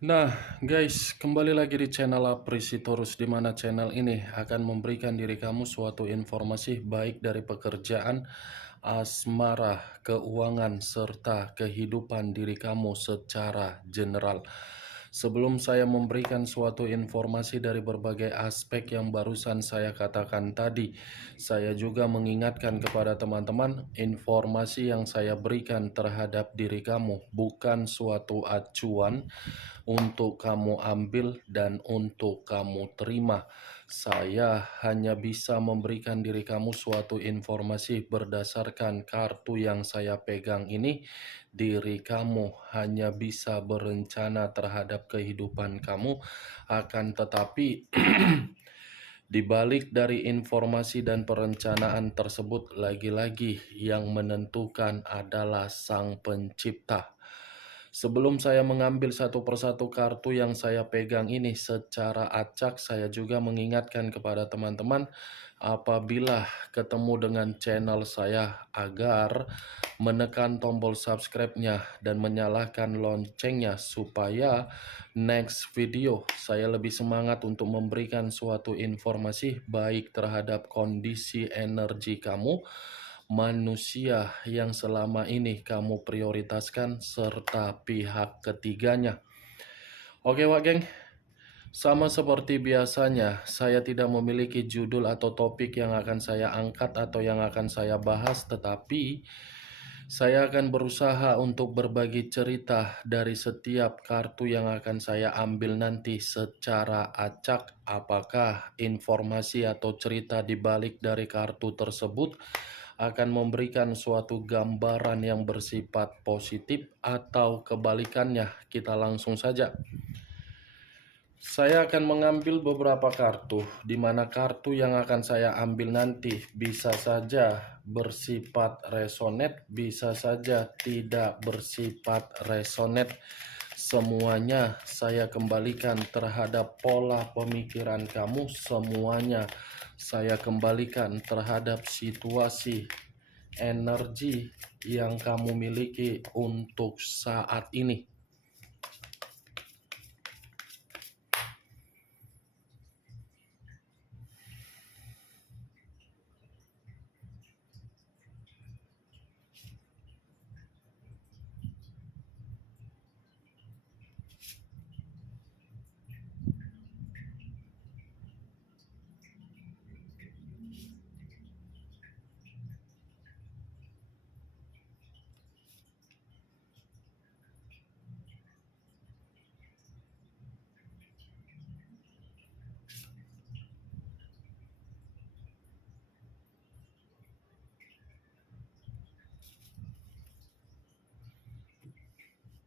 Nah, guys, kembali lagi di channel Aprisitorus, di mana channel ini akan memberikan diri kamu suatu informasi baik dari pekerjaan, asmara, keuangan, serta kehidupan diri kamu secara general. Sebelum saya memberikan suatu informasi dari berbagai aspek yang barusan saya katakan tadi, saya juga mengingatkan kepada teman-teman, informasi yang saya berikan terhadap diri kamu bukan suatu acuan untuk kamu ambil dan untuk kamu terima. Saya hanya bisa memberikan diri kamu suatu informasi berdasarkan kartu yang saya pegang ini. Diri kamu hanya bisa berencana terhadap kehidupan kamu, akan tetapi di balik dari informasi dan perencanaan tersebut, lagi-lagi yang menentukan adalah Sang Pencipta. Sebelum saya mengambil satu persatu kartu yang saya pegang ini secara acak, saya juga mengingatkan kepada teman-teman apabila ketemu dengan channel saya agar menekan tombol subscribe-nya dan menyalakan loncengnya supaya next video saya lebih semangat untuk memberikan suatu informasi baik terhadap kondisi energi kamu, manusia yang selama ini kamu prioritaskan, serta pihak ketiganya. Oke Wak Geng, sama seperti biasanya, saya tidak memiliki judul atau topik yang akan saya angkat atau yang akan saya bahas, tetapi saya akan berusaha untuk berbagi cerita dari setiap kartu yang akan saya ambil nanti secara acak. Apakah informasi atau cerita di balik dari kartu tersebut akan memberikan suatu gambaran yang bersifat positif atau kebalikannya? Kita langsung saja. Saya akan mengambil beberapa kartu, di mana kartu yang akan saya ambil nanti bisa saja bersifat resonate, bisa saja tidak bersifat resonate. Semuanya saya kembalikan terhadap pola pemikiran kamu, semuanya saya kembalikan terhadap situasi energi yang kamu miliki untuk saat ini.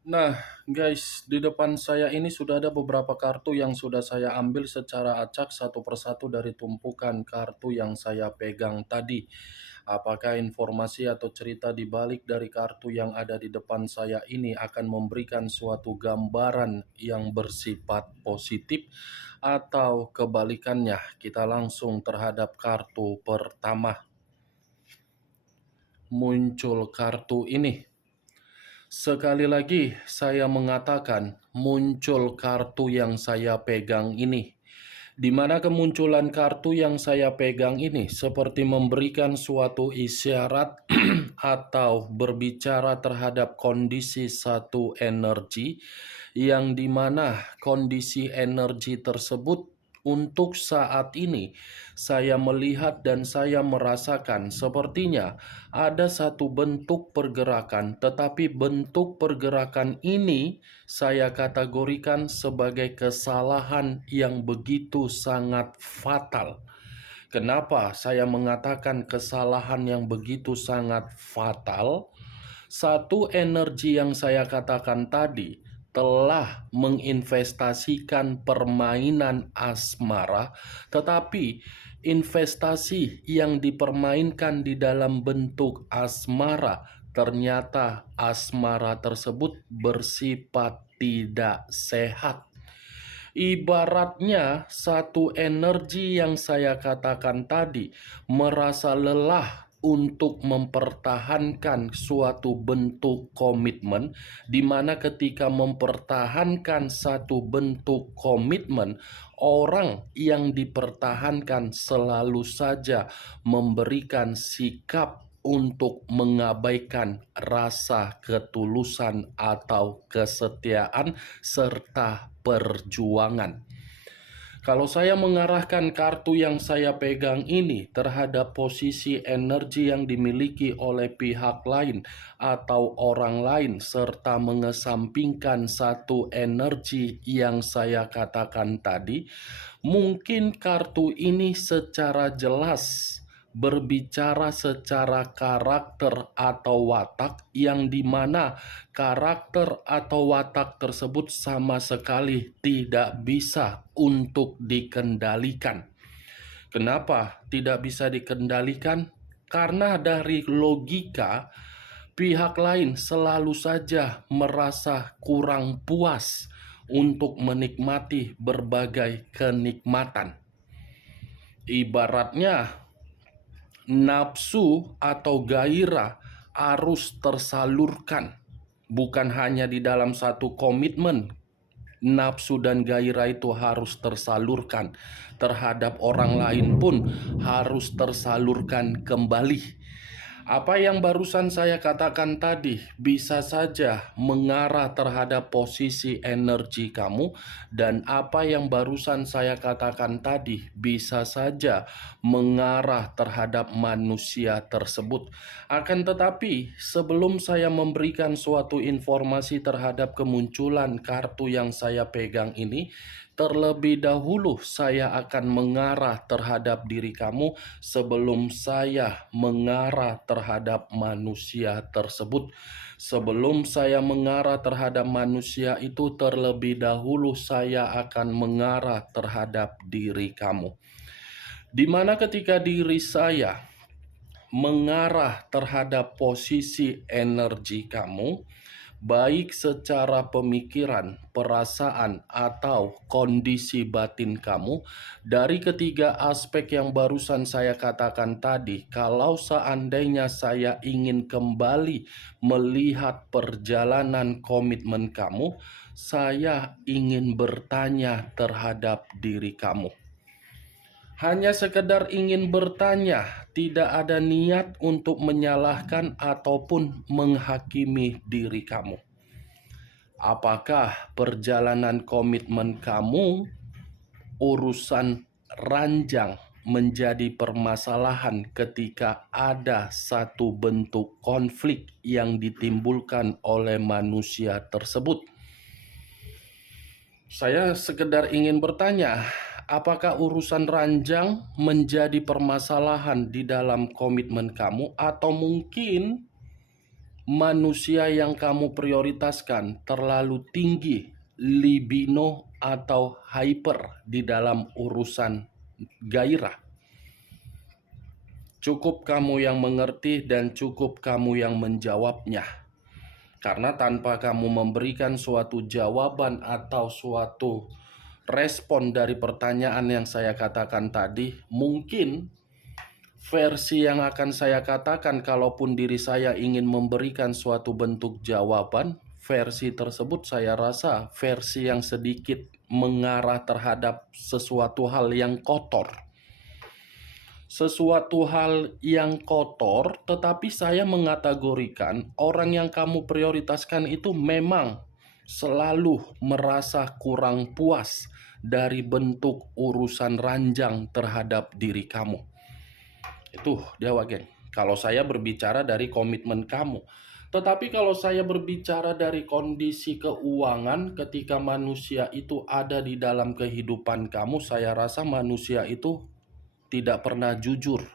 Nah, guys, di depan saya ini sudah ada beberapa kartu yang sudah saya ambil secara acak satu persatu dari tumpukan kartu yang saya pegang tadi. Apakah informasi atau cerita di balik dari kartu yang ada di depan saya ini akan memberikan suatu gambaran yang bersifat positif atau kebalikannya? Kita langsung terhadap kartu pertama. Muncul kartu ini. Sekali lagi saya mengatakan muncul kartu yang saya pegang ini. Di mana kemunculan kartu yang saya pegang ini seperti memberikan suatu isyarat atau berbicara terhadap kondisi satu energi yang dimana kondisi energi tersebut untuk saat ini saya melihat dan saya merasakan sepertinya ada satu bentuk pergerakan, tetapi bentuk pergerakan ini saya kategorikan sebagai kesalahan yang begitu sangat fatal. Kenapa saya mengatakan kesalahan yang begitu sangat fatal? Satu energi yang saya katakan tadi telah menginvestasikan permainan asmara, tetapi investasi yang dipermainkan di dalam bentuk asmara, ternyata asmara tersebut bersifat tidak sehat. Ibaratnya satu energi yang saya katakan tadi merasa lelah, untuk mempertahankan suatu bentuk komitmen, di mana ketika mempertahankan satu bentuk komitmen, orang yang dipertahankan selalu saja memberikan sikap untuk mengabaikan rasa ketulusan atau kesetiaan serta perjuangan. Kalau saya mengarahkan kartu yang saya pegang ini terhadap posisi energi yang dimiliki oleh pihak lain atau orang lain, serta mengesampingkan satu energi yang saya katakan tadi, mungkin kartu ini secara jelas berbicara secara karakter atau watak, yang dimana karakter atau watak tersebut sama sekali tidak bisa untuk dikendalikan. Kenapa tidak bisa dikendalikan? Karena dari logika, pihak lain selalu saja merasa kurang puas untuk menikmati berbagai kenikmatan. Ibaratnya nafsu atau gairah harus tersalurkan, bukan hanya di dalam satu komitmen. Nafsu dan gairah itu harus tersalurkan terhadap orang lain pun harus tersalurkan kembali. Apa yang barusan saya katakan tadi bisa saja mengarah terhadap posisi energi kamu, dan apa yang barusan saya katakan tadi bisa saja mengarah terhadap manusia tersebut. Akan tetapi, sebelum saya memberikan suatu informasi terhadap kemunculan kartu yang saya pegang ini, terlebih dahulu saya akan mengarah terhadap diri kamu sebelum saya mengarah terhadap manusia tersebut. Sebelum saya mengarah terhadap manusia itu, terlebih dahulu saya akan mengarah terhadap diri kamu. Di mana ketika diri saya mengarah terhadap posisi energi kamu, baik secara pemikiran, perasaan, atau kondisi batin kamu, dari ketiga aspek yang barusan saya katakan tadi, kalau seandainya saya ingin kembali melihat perjalanan komitmen kamu, saya ingin bertanya terhadap diri kamu. Hanya sekedar ingin bertanya, tidak ada niat untuk menyalahkan ataupun menghakimi diri kamu. Apakah perjalanan komitmen kamu urusan ranjang menjadi permasalahan ketika ada satu bentuk konflik yang ditimbulkan oleh manusia tersebut? Saya sekedar ingin bertanya, apakah urusan ranjang menjadi permasalahan di dalam komitmen kamu, atau mungkin manusia yang kamu prioritaskan terlalu tinggi libido atau hyper di dalam urusan gairah? Cukup kamu yang mengerti dan cukup kamu yang menjawabnya. Karena tanpa kamu memberikan suatu jawaban atau suatu respon dari pertanyaan yang saya katakan tadi, mungkin versi yang akan saya katakan, kalaupun diri saya ingin memberikan suatu bentuk jawaban, versi tersebut saya rasa versi yang sedikit mengarah terhadap sesuatu hal yang kotor. Sesuatu hal yang kotor, tetapi saya mengategorikan orang yang kamu prioritaskan itu memang selalu merasa kurang puas dari bentuk urusan ranjang terhadap diri kamu. Itu dia, geng. Kalau saya berbicara dari komitmen kamu. Tetapi kalau saya berbicara dari kondisi keuangan, ketika manusia itu ada di dalam kehidupan kamu, saya rasa manusia itu tidak pernah jujur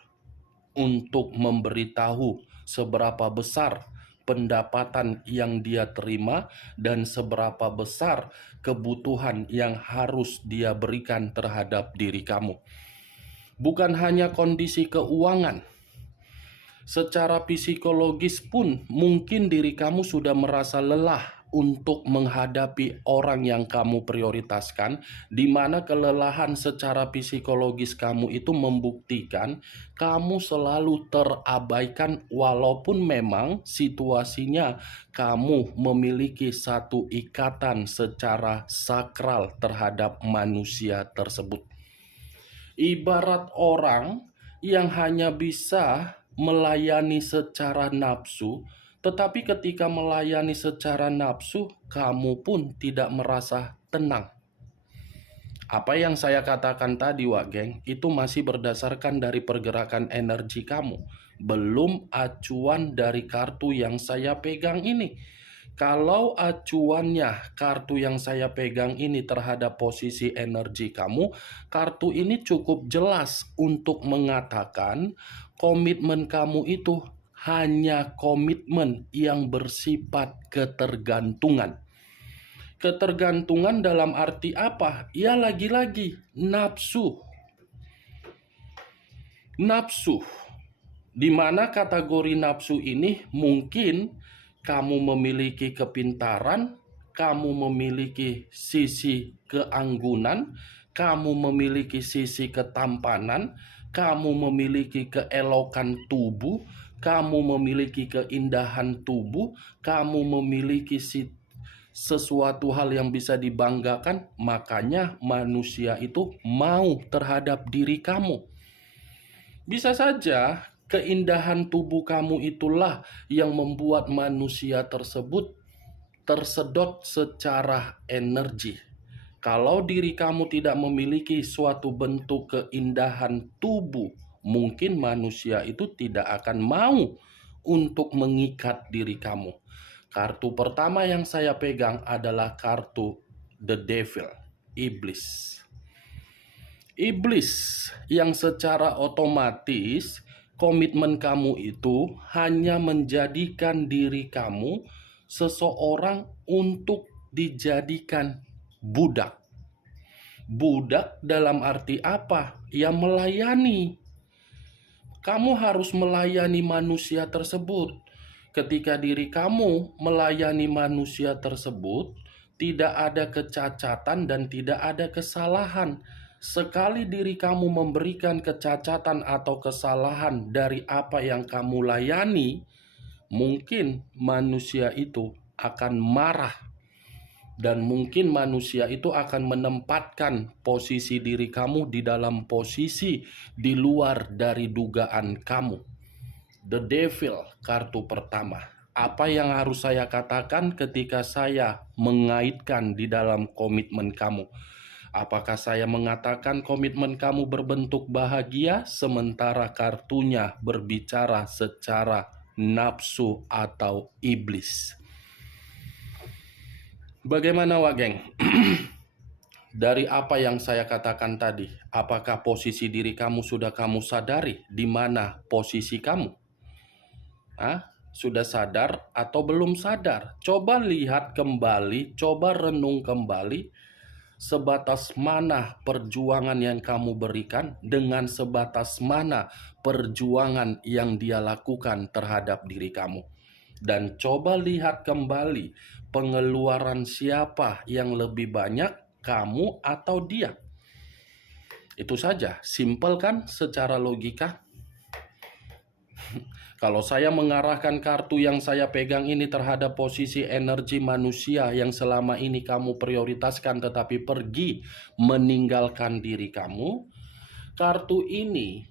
untuk memberitahu seberapa besar pendapatan yang dia terima dan seberapa besar kebutuhan yang harus dia berikan terhadap diri kamu. Bukan hanya kondisi keuangan, secara psikologis pun mungkin diri kamu sudah merasa lelah untuk menghadapi orang yang kamu prioritaskan, di mana kelelahan secara psikologis kamu itu membuktikan kamu selalu terabaikan walaupun memang situasinya kamu memiliki satu ikatan secara sakral terhadap manusia tersebut. Ibarat orang yang hanya bisa melayani secara nafsu, tetapi ketika melayani secara nafsu, kamu pun tidak merasa tenang. Apa yang saya katakan tadi, Wak Geng, itu masih berdasarkan dari pergerakan energi kamu. Belum acuan dari kartu yang saya pegang ini. Kalau acuannya kartu yang saya pegang ini terhadap posisi energi kamu, kartu ini cukup jelas untuk mengatakan komitmen kamu itu hanya komitmen yang bersifat ketergantungan. Ketergantungan dalam arti apa? Ya lagi-lagi nafsu. Nafsu. Di mana kategori nafsu ini mungkin kamu memiliki kepintaran, kamu memiliki sisi keanggunan, kamu memiliki sisi ketampanan, kamu memiliki keelokan tubuh, kamu memiliki keindahan tubuh, kamu memiliki sesuatu hal yang bisa dibanggakan, makanya manusia itu mau terhadap diri kamu. Bisa saja keindahan tubuh kamu itulah yang membuat manusia tersebut tersedot secara energi. Kalau diri kamu tidak memiliki suatu bentuk keindahan tubuh, mungkin manusia itu tidak akan mau untuk mengikat diri kamu. Kartu pertama yang saya pegang adalah kartu The Devil, Iblis. Iblis yang secara otomatis komitmen kamu itu hanya menjadikan diri kamu seseorang untuk dijadikan budak. Budak dalam arti apa? Ya melayani. Kamu harus melayani manusia tersebut. Ketika diri kamu melayani manusia tersebut, tidak ada kecacatan dan tidak ada kesalahan. Sekali diri kamu memberikan kecacatan atau kesalahan dari apa yang kamu layani, mungkin manusia itu akan marah. Dan mungkin manusia itu akan menempatkan posisi diri kamu di dalam posisi di luar dari dugaan kamu. The Devil, kartu pertama. Apa yang harus saya katakan ketika saya mengaitkan di dalam komitmen kamu? Apakah saya mengatakan komitmen kamu berbentuk bahagia sementara kartunya berbicara secara nafsu atau iblis? Bagaimana, Wak Geng? Dari apa yang saya katakan tadi, apakah posisi diri kamu sudah kamu sadari di mana posisi kamu? Sudah sadar atau belum sadar? Coba lihat kembali, coba renung kembali, sebatas mana perjuangan yang kamu berikan, dengan sebatas mana perjuangan yang dia lakukan terhadap diri kamu. Dan coba lihat kembali pengeluaran siapa yang lebih banyak, kamu atau dia. Itu saja, simpel kan secara logika? Kalau saya mengarahkan kartu yang saya pegang ini terhadap posisi energi manusia yang selama ini kamu prioritaskan tetapi pergi meninggalkan diri kamu, kartu ini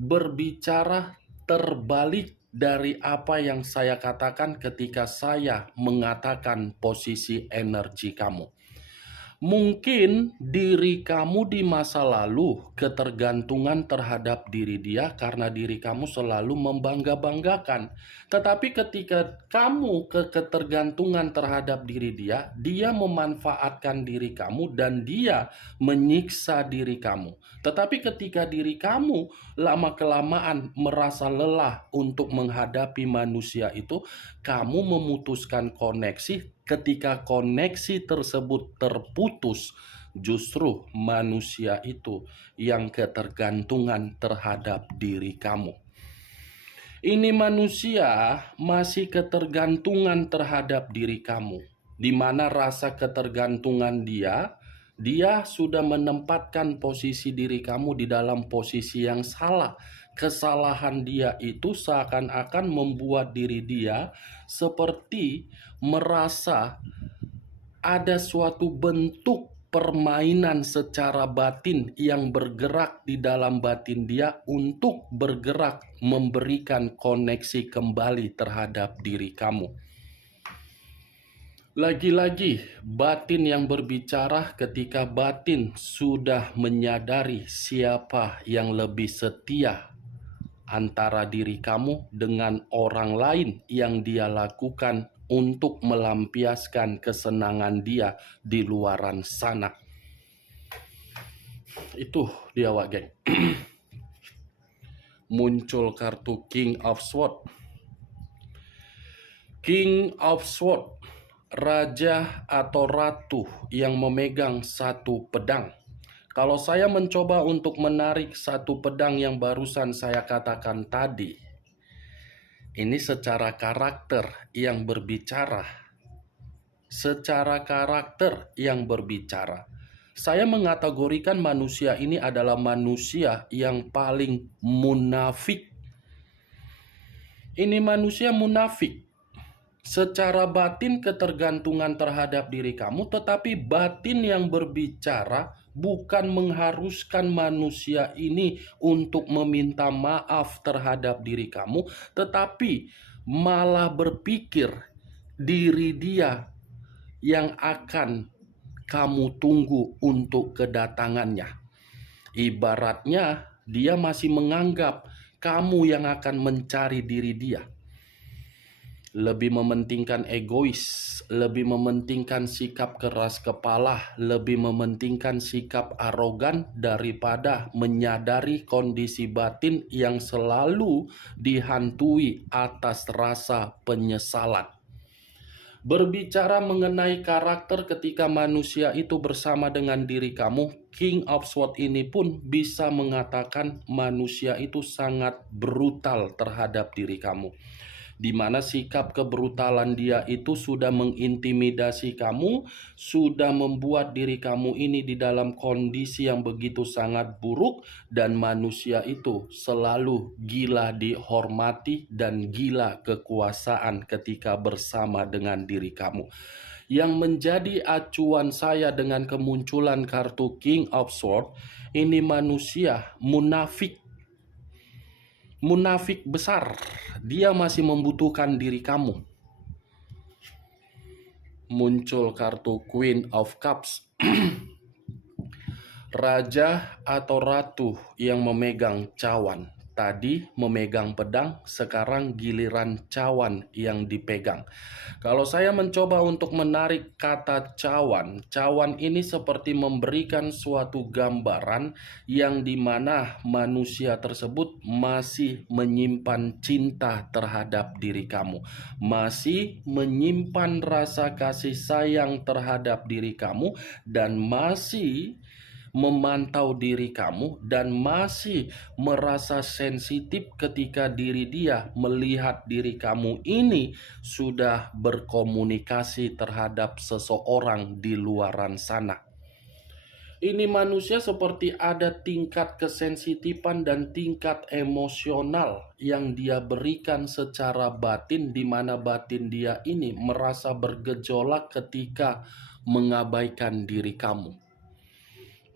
berbicara terbalik dari apa yang saya katakan ketika saya mengatakan posisi energi kamu. Mungkin diri kamu di masa lalu ketergantungan terhadap diri dia karena diri kamu selalu membangga-banggakan. Tetapi ketika kamu ketergantungan terhadap diri dia, dia memanfaatkan diri kamu dan dia menyiksa diri kamu. Tetapi ketika diri kamu lama-kelamaan merasa lelah untuk menghadapi manusia itu, kamu memutuskan koneksi. Ketika koneksi tersebut terputus, justru manusia itu yang ketergantungan terhadap diri kamu. Ini manusia masih ketergantungan terhadap diri kamu. di mana rasa ketergantungan dia sudah menempatkan posisi diri kamu di dalam posisi yang salah. Kesalahan dia itu seakan-akan membuat diri dia seperti merasa ada suatu bentuk permainan secara batin yang bergerak di dalam batin dia untuk bergerak memberikan koneksi kembali terhadap diri kamu. Lagi-lagi, batin yang berbicara ketika batin sudah menyadari siapa yang lebih setia antara diri kamu dengan orang lain yang dia lakukan untuk melampiaskan kesenangan dia di luaran sana. Itu dia, Wak Geng. Muncul kartu King of Swords. King of Swords, raja atau ratu yang memegang satu pedang. Kalau saya mencoba untuk menarik satu pedang yang barusan saya katakan tadi, ini secara karakter yang berbicara. Secara karakter yang berbicara. Saya mengategorikan manusia ini adalah manusia yang paling munafik. Ini manusia munafik. Secara batin ketergantungan terhadap diri kamu, tetapi batin yang berbicara bukan mengharuskan manusia ini untuk meminta maaf terhadap diri kamu, tetapi malah berpikir diri dia yang akan kamu tunggu untuk kedatangannya. Ibaratnya dia masih menganggap kamu yang akan mencari diri dia. Lebih mementingkan egois, lebih mementingkan sikap keras kepala, lebih mementingkan sikap arogan daripada menyadari kondisi batin yang selalu dihantui atas rasa penyesalan. Berbicara mengenai karakter ketika manusia itu bersama dengan diri kamu, King of Swords ini pun bisa mengatakan manusia itu sangat brutal terhadap diri kamu. Di mana sikap kebrutalan dia itu sudah mengintimidasi kamu, sudah membuat diri kamu ini di dalam kondisi yang begitu sangat buruk, dan manusia itu selalu gila dihormati dan gila kekuasaan ketika bersama dengan diri kamu. Yang menjadi acuan saya dengan kemunculan kartu King of Swords, ini manusia munafik. Munafik besar, dia masih membutuhkan diri kamu. Muncul kartu Queen of Cups. Raja atau ratu yang memegang cawan. Tadi memegang pedang, sekarang giliran cawan yang dipegang. Kalau saya mencoba untuk menarik kata cawan, cawan ini seperti memberikan suatu gambaran yang dimana manusia tersebut masih menyimpan cinta terhadap diri kamu. Masih menyimpan rasa kasih sayang terhadap diri kamu, dan masih memantau diri kamu, dan masih merasa sensitif ketika diri dia melihat diri kamu ini sudah berkomunikasi terhadap seseorang di luaran sana. Ini manusia seperti ada tingkat kesensitifan dan tingkat emosional yang dia berikan secara batin, di mana batin dia ini merasa bergejolak ketika mengabaikan diri kamu.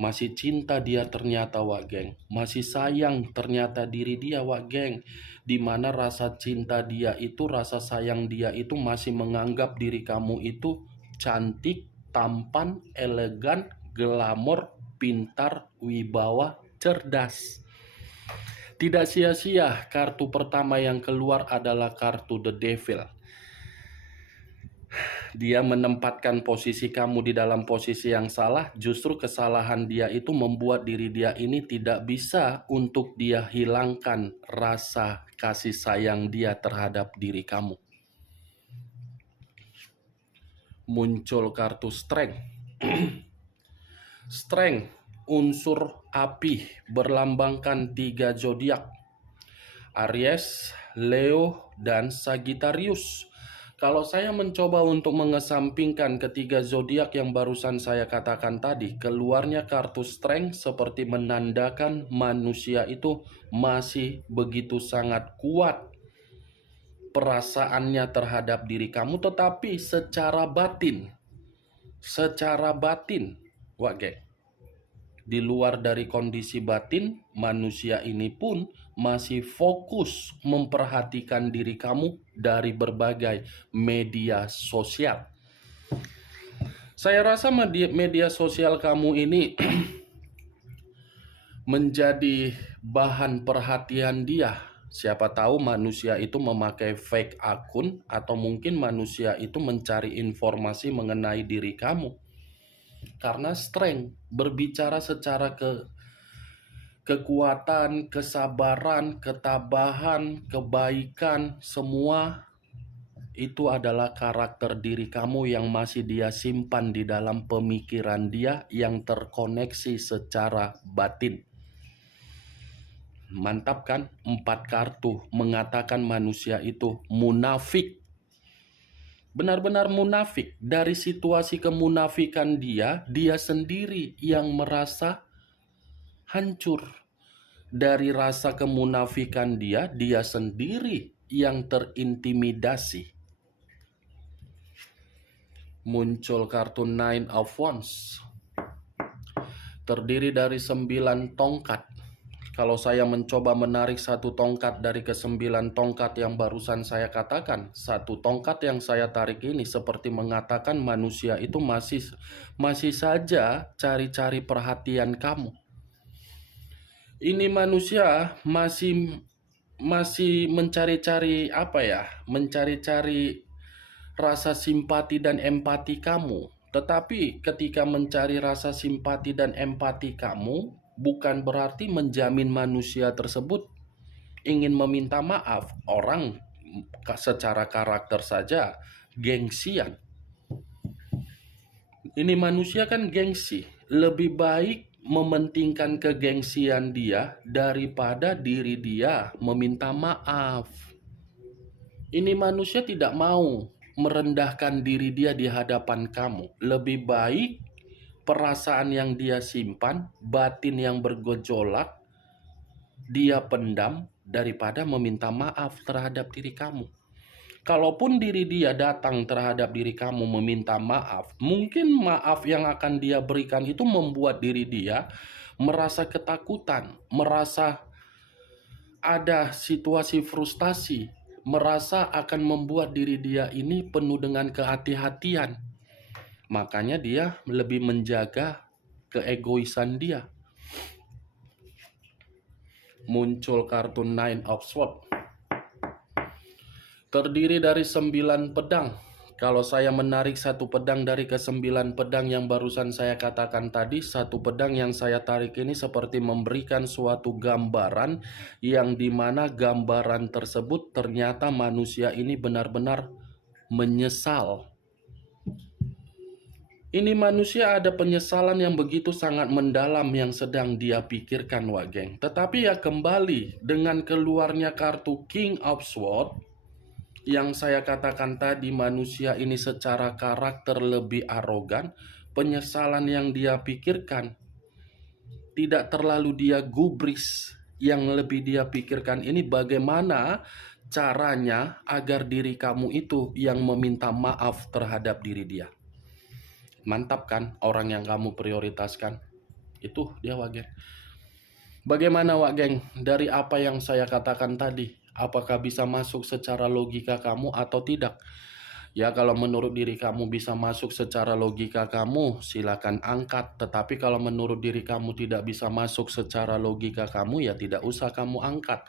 Masih cinta dia ternyata, Wak Geng. Masih sayang ternyata diri dia, Wak Geng. Dimana rasa cinta dia itu, rasa sayang dia itu masih menganggap diri kamu itu cantik, tampan, elegan, glamor, pintar, wibawa, cerdas. Tidak sia-sia kartu pertama yang keluar adalah kartu The Devil. Dia menempatkan posisi kamu di dalam posisi yang salah. Justru kesalahan dia itu membuat diri dia ini tidak bisa untuk dia hilangkan rasa kasih sayang dia terhadap diri kamu. Muncul kartu Strength. Strength, unsur api, berlambangkan 3 zodiak: Aries, Leo, dan Sagittarius. Kalau saya mencoba untuk mengesampingkan ketiga zodiak yang barusan saya katakan tadi, keluarnya kartu strength seperti menandakan manusia itu masih begitu sangat kuat perasaannya terhadap diri kamu, tetapi secara batin, wage, di luar dari kondisi batin, manusia ini pun masih fokus memperhatikan diri kamu dari berbagai media sosial. Saya rasa media sosial kamu ini menjadi bahan perhatian dia. Siapa tahu manusia itu memakai fake akun, atau mungkin manusia itu mencari informasi mengenai diri kamu. Karena strength berbicara secara kekuatan, kesabaran, ketabahan, kebaikan, semua itu adalah karakter diri kamu yang masih dia simpan di dalam pemikiran dia yang terkoneksi secara batin. Mantap kan? 4 kartu mengatakan manusia itu munafik. Benar-benar munafik. Dari situasi kemunafikan dia sendiri yang merasa hancur. Dari rasa kemunafikan dia sendiri yang terintimidasi. Muncul kartu Nine of Wands. Terdiri dari 9 tongkat. Kalau saya mencoba menarik satu tongkat dari ke-9 tongkat yang barusan saya katakan, satu tongkat yang saya tarik ini seperti mengatakan manusia itu masih saja cari-cari perhatian kamu. Ini manusia masih mencari-cari mencari-cari rasa simpati dan empati kamu. Tetapi ketika mencari rasa simpati dan empati kamu, bukan berarti menjamin manusia tersebut ingin meminta maaf. Orang secara karakter saja gengsian. Ini manusia kan gengsi. Lebih baik mementingkan kegengsian dia daripada diri dia meminta maaf. Ini manusia tidak mau merendahkan diri dia di hadapan kamu. Lebih baik perasaan yang dia simpan, batin yang bergejolak, dia pendam daripada meminta maaf terhadap diri kamu. Kalaupun diri dia datang terhadap diri kamu meminta maaf, mungkin maaf yang akan dia berikan itu membuat diri dia merasa ketakutan, merasa ada situasi frustasi, merasa akan membuat diri dia ini penuh dengan kehati-hatian. Makanya dia lebih menjaga keegoisan dia. Muncul kartu Nine of Swords. Terdiri dari 9 pedang. Kalau saya menarik satu pedang dari ke-9 pedang yang barusan saya katakan tadi, satu pedang yang saya tarik ini seperti memberikan suatu gambaran yang dimana gambaran tersebut ternyata manusia ini benar-benar menyesal. Ini manusia ada penyesalan yang begitu sangat mendalam yang sedang dia pikirkan, Wak Geng. Tetapi ya kembali dengan keluarnya kartu King of Swords, yang saya katakan tadi, manusia ini secara karakter lebih arogan. Penyesalan yang dia pikirkan tidak terlalu dia gubris. Yang lebih dia pikirkan ini bagaimana caranya agar diri kamu itu yang meminta maaf terhadap diri dia. Mantap kan orang yang kamu prioritaskan? Itu dia, Wak Geng. Bagaimana, Wak Geng, dari apa yang saya katakan tadi? Apakah bisa masuk secara logika kamu atau tidak? Ya, kalau menurut diri kamu bisa masuk secara logika kamu, silakan angkat. Tetapi kalau menurut diri kamu tidak bisa masuk secara logika kamu, ya tidak usah kamu angkat.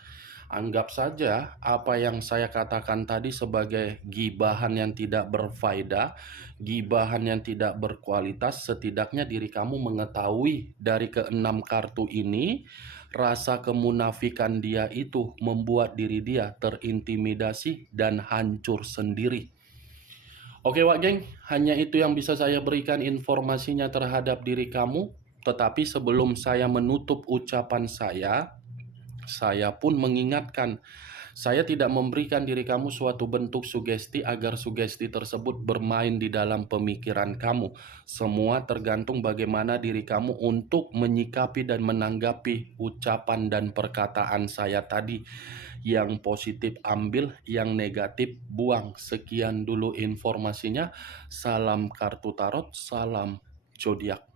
Anggap saja apa yang saya katakan tadi sebagai gibahan yang tidak berfaedah, gibahan yang tidak berkualitas. Setidaknya diri kamu mengetahui dari ke-6 kartu ini, rasa kemunafikan dia itu membuat diri dia terintimidasi dan hancur sendiri. Oke, Wak Geng, hanya itu yang bisa saya berikan informasinya terhadap diri kamu. Tetapi sebelum saya menutup ucapan saya pun mengingatkan, Saya tidak memberikan diri kamu suatu bentuk sugesti agar sugesti tersebut bermain di dalam pemikiran kamu. Semua tergantung bagaimana diri kamu untuk menyikapi dan menanggapi ucapan dan perkataan saya tadi. Yang positif ambil, yang negatif buang. Sekian dulu informasinya. Salam kartu tarot, salam zodiak.